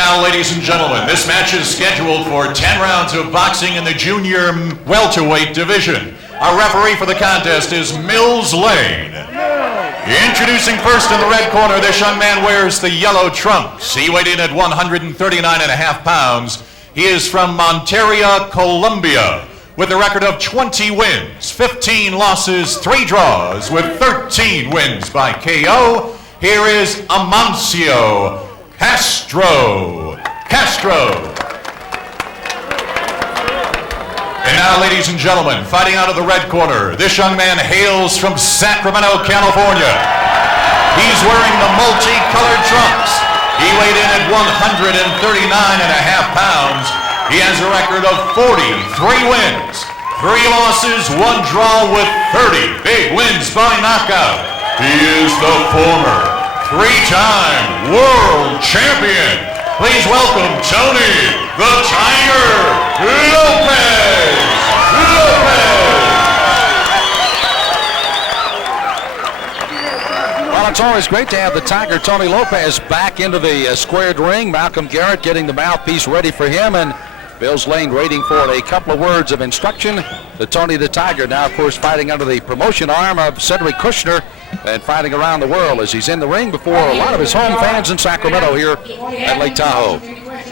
now, ladies and gentlemen, this match is scheduled for 10 rounds of boxing in the junior welterweight division. Our referee for the contest is Mills Lane. Introducing first in the red corner, this young man wears the yellow trunks. He weighed in at 139.5 pounds. He is from Monteria, Colombia, with a record of 20 wins, 15 losses, 3 draws, with 13 wins by KO. Here is Amancid. Castro. And now, ladies and gentlemen, fighting out of the red corner, this young man hails from Sacramento, California. He's wearing the multicolored trunks. He weighed in at 139.5 pounds. He has a record of 43 wins, 3 losses, 1 draw, with 30 big wins by knockout. He is the former 3-time world champion. Please welcome Tony the Tiger Lopez. Well, it's always great to have the Tiger, Tony Lopez, back into the squared ring. Malcolm Garrett getting the mouthpiece ready for him, and Mills Lane waiting for a couple of words of instruction. The Tony the Tiger now, of course, fighting under the promotion arm of Cedric Kushner and fighting around the world as he's in the ring before a lot of his home fans in Sacramento here at Lake Tahoe. Mills Lane gets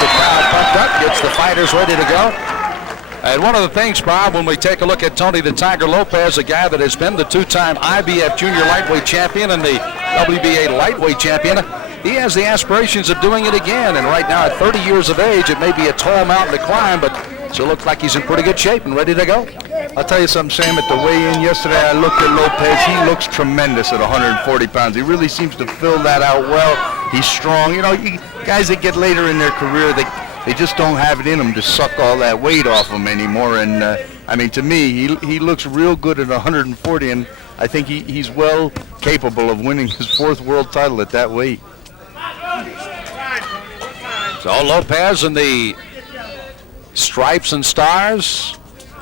the crowd pumped up, gets the fighters ready to go. And one of the things, Bob, when we take a look at Tony the Tiger Lopez, a guy that has been the 2-time IBF junior lightweight champion and the WBA lightweight champion, he has the aspirations of doing it again. And right now, at 30 years of age, it may be a tall mountain to climb, but still looks like he's in pretty good shape and ready to go. I'll tell you something, Sam. At the weigh-in yesterday, I looked at Lopez. He looks tremendous at 140 pounds. He really seems to fill that out well. He's strong. You know, guys that get later in their career, they just don't have it in them to suck all that weight off them anymore. And I mean, to me, he looks real good at 140, and I think he's well capable of winning his 4th world title at that weight. So Lopez in the stripes and stars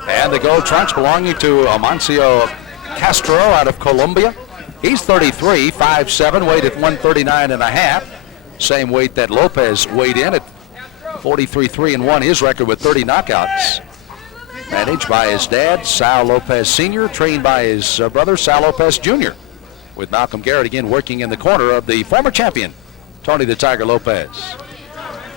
and the gold trunks belonging to Amancid Castro out of Colombia. He's 33, 5'7", weighed at 139.5. Same weight that Lopez weighed in at 43-3-1, his record with 30 knockouts. Managed by his dad, Sal Lopez Sr., trained by his brother, Sal Lopez Jr., with Malcolm Garrett again working in the corner of the former champion, Tony the Tiger Lopez.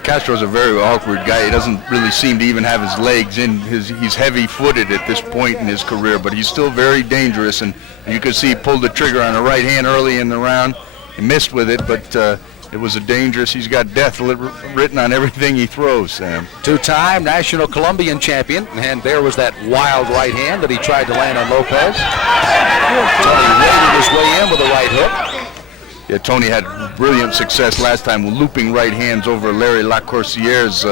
Castro's a very awkward guy. He doesn't really seem to even have his legs in. He's heavy-footed at this point in his career, but he's still very dangerous, and you can see he pulled the trigger on the right hand early in the round. He missed with it, but it was a dangerous. He's got death written on everything he throws, Sam. 2-time national Colombian champion, and there was that wild right hand that he tried to land on Lopez. Tony waded his way in with a right hook. Yeah, Tony had brilliant success last time with looping right hands over Larry Lacourcier's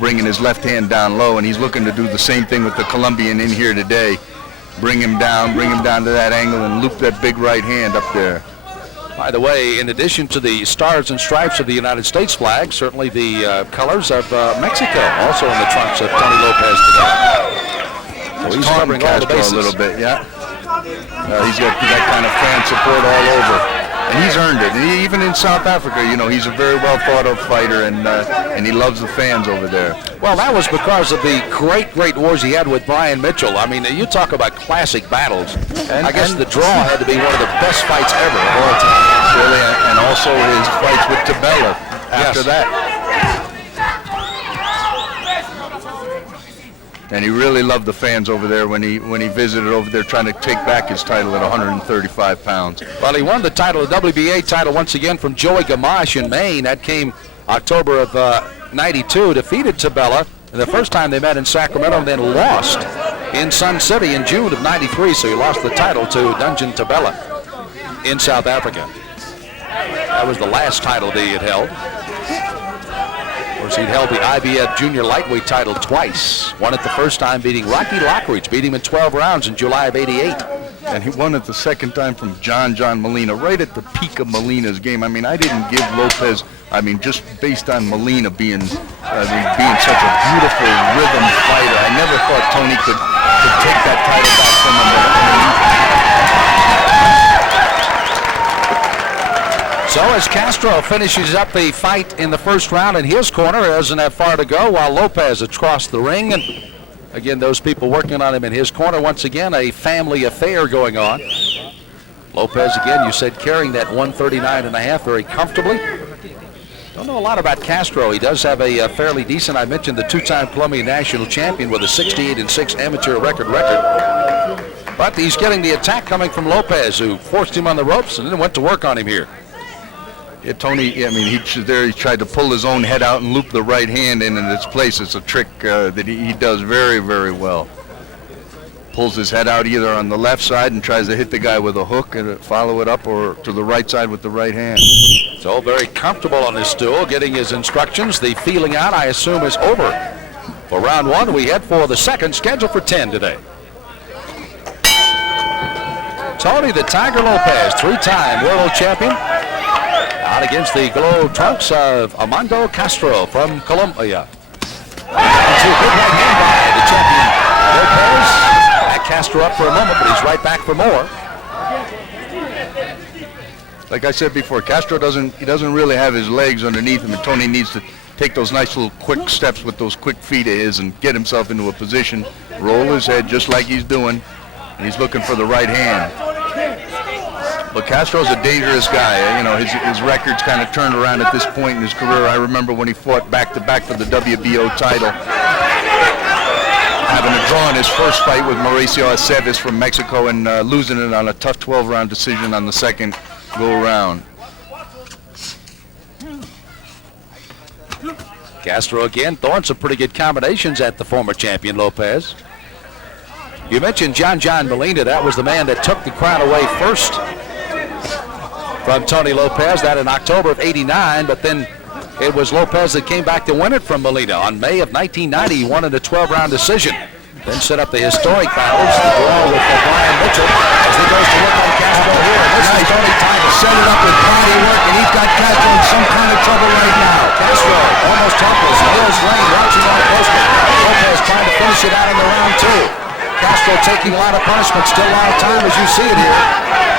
bringing his left hand down low, and he's looking to do the same thing with the Colombian in here today. Bring him down to that angle and loop that big right hand up there. By the way, in addition to the stars and stripes of the United States flag, certainly the colors of Mexico also in the trunks of Tony Lopez today. So he's covering all the bases. A little bit, yeah. He's got that kind of fan support all over, and he's earned it. And even in South Africa, you know, he's a very well thought of fighter, and he loves the fans over there. Well, that was because of the great wars he had with Brian Mitchell. I mean, you talk about classic battles. I guess the draw had to be one of the best fights ever of all time. Really, and also his fights with Tabella after that. And he really loved the fans over there when he visited over there trying to take back his title at 135 pounds. Well, he won the title, the WBA title, once again from Joey Gamache in Maine. That came October of 92, defeated Tabella. And the first time they met in Sacramento, and then lost in Sun City in June of 93. So he lost the title to Dungeon Tabella in South Africa. That was the last title that he had held. Of course, he'd held the IBF junior lightweight title twice. Won it the first time beating Rocky Lockridge, beat him in 12 rounds in July of '88. And he won it the second time from John Molina, right at the peak of Molina's game. I mean, I didn't give Lopez, just based on Molina being such a beautiful rhythm fighter, I never thought Tony could take that title back from him. So as Castro finishes up the fight in the first round in his corner, doesn't have far to go, while Lopez has crossed the ring. And again, those people working on him in his corner, once again, a family affair going on. Lopez, again, you said carrying that 139.5 very comfortably. Don't know a lot about Castro. He does have a fairly decent, I mentioned the two-time Columbia national champion with a 68-6 amateur record. But he's getting the attack coming from Lopez, who forced him on the ropes and then went to work on him here. Yeah, Tony, I mean, he tried to pull his own head out and loop the right hand in its place. It's a trick that he does very, very well. Pulls his head out either on the left side and tries to hit the guy with a hook and follow it up, or to the right side with the right hand. So very comfortable on his stool, getting his instructions. The feeling out, I assume, is over. For round one, we head for the second, scheduled for 10 today. Tony the Tiger Lopez, three-time world champion, out against the glow trunks of Armando Castro from Colombia. And two good right hand by the champion Lopez. Back Castro up for a moment, but he's right back for more. Like I said before, Castro doesn't really have his legs underneath him, and Tony needs to take those nice little quick steps with those quick feet of his and get himself into a position, roll his head just like he's doing, and he's looking for the right hand. But Castro's a dangerous guy. You know, his record's kind of turned around at this point in his career. I remember when he fought back-to-back for the WBO title, having a draw in his first fight with Mauricio Aceves from Mexico and losing it on a tough 12-round decision on the second go-around. Castro again throwing some pretty good combinations at the former champion Lopez. You mentioned John Molina. That was the man that took the crown away first from Tony Lopez, that in October of '89, but then it was Lopez that came back to win it from Molina. On May of 1990, he won in a 12-round decision. Then set up the historic battles, the draw with Brian Mitchell as he goes to work on Castro here. And this is Tony trying to set it up with body work, and he's got Castro in some kind of trouble right now. Castro almost helpless. Mills Lane watching on closely. Lopez trying to finish it out in the round two. Castro taking a lot of punishment, still a lot of time as you see it here.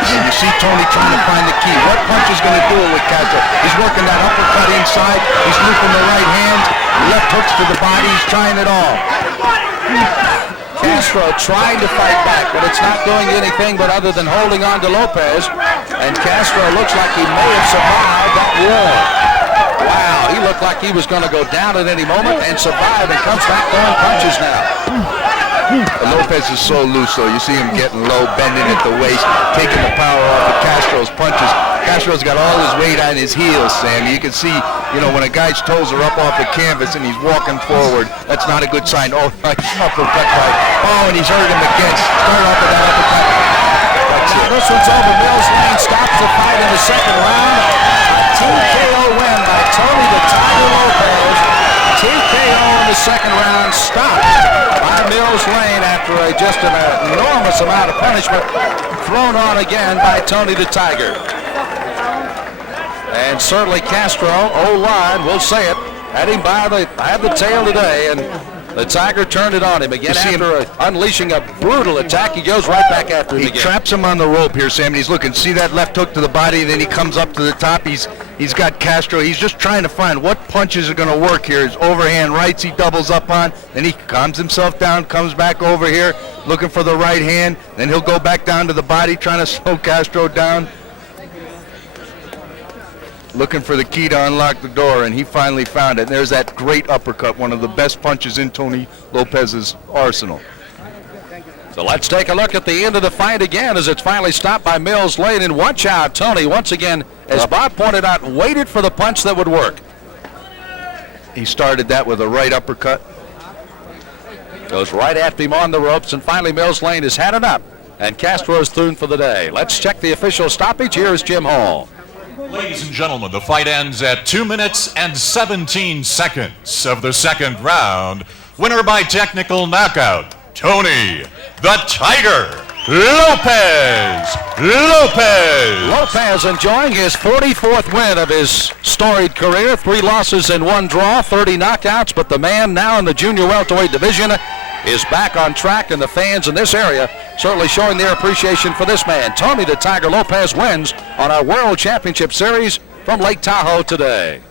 And you see Tony trying to find the key. What punch is going to do it with Castro? He's working that uppercut inside. He's looping the right hand. Left hooks to the body. He's trying it all. Castro trying to fight back, but it's not doing anything but other than holding on to Lopez. And Castro looks like he may have survived that war. Wow, he looked like he was going to go down at any moment and survive, and comes back throwing punches now. Lopez is so loose, though. You see him getting low, bending at the waist, taking the power off of Castro's punches. Castro's got all his weight on his heels, Sammy. You can see, you know, when a guy's toes are up off the canvas and he's walking forward, that's not a good sign. Oh, nice uppercut by. Oh, and he's hurt him again. Start off with that uppercut. This one's over. Mills Lane stops the fight in the second round. A TKO win by Tony the Tiger Lopez. TKO in the second round, stopped by Mills Lane after just an enormous amount of punishment thrown on again by Tony the Tiger. And certainly Castro, O-line, we'll say it, had him by the tail today, and the Tiger turned it on him again after unleashing a brutal attack. He goes right back after him again. He traps him on the rope here, Sam, and he's looking. See that left hook to the body, then he comes up to the top. He's got Castro. He's just trying to find what punches are going to work here. His overhand rights he doubles up on, then he calms himself down, comes back over here, looking for the right hand. Then he'll go back down to the body, trying to slow Castro down. Looking for the key to unlock the door, and he finally found it. And there's that great uppercut, one of the best punches in Tony Lopez's arsenal. So let's take a look at the end of the fight again as it's finally stopped by Mills Lane. And watch out, Tony, once again, as Bob pointed out, waited for the punch that would work. He started that with a right uppercut. Goes right after him on the ropes, and finally Mills Lane has had it up. And Castro is through for the day. Let's check the official stoppage. Here is Jim Hall. Ladies and gentlemen, the fight ends at 2 minutes and 17 seconds of the second round. Winner by technical knockout, Tony the Tiger Lopez. Lopez enjoying his 44th win of his storied career. 3 losses and 1 draw, 30 knockouts, but the man now in the junior welterweight division is back on track, and the fans in this area certainly showing their appreciation for this man. Tony the Tiger Lopez wins on our World Championship Series from Lake Tahoe today.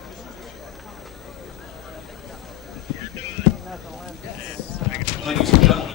Ladies and gentlemen.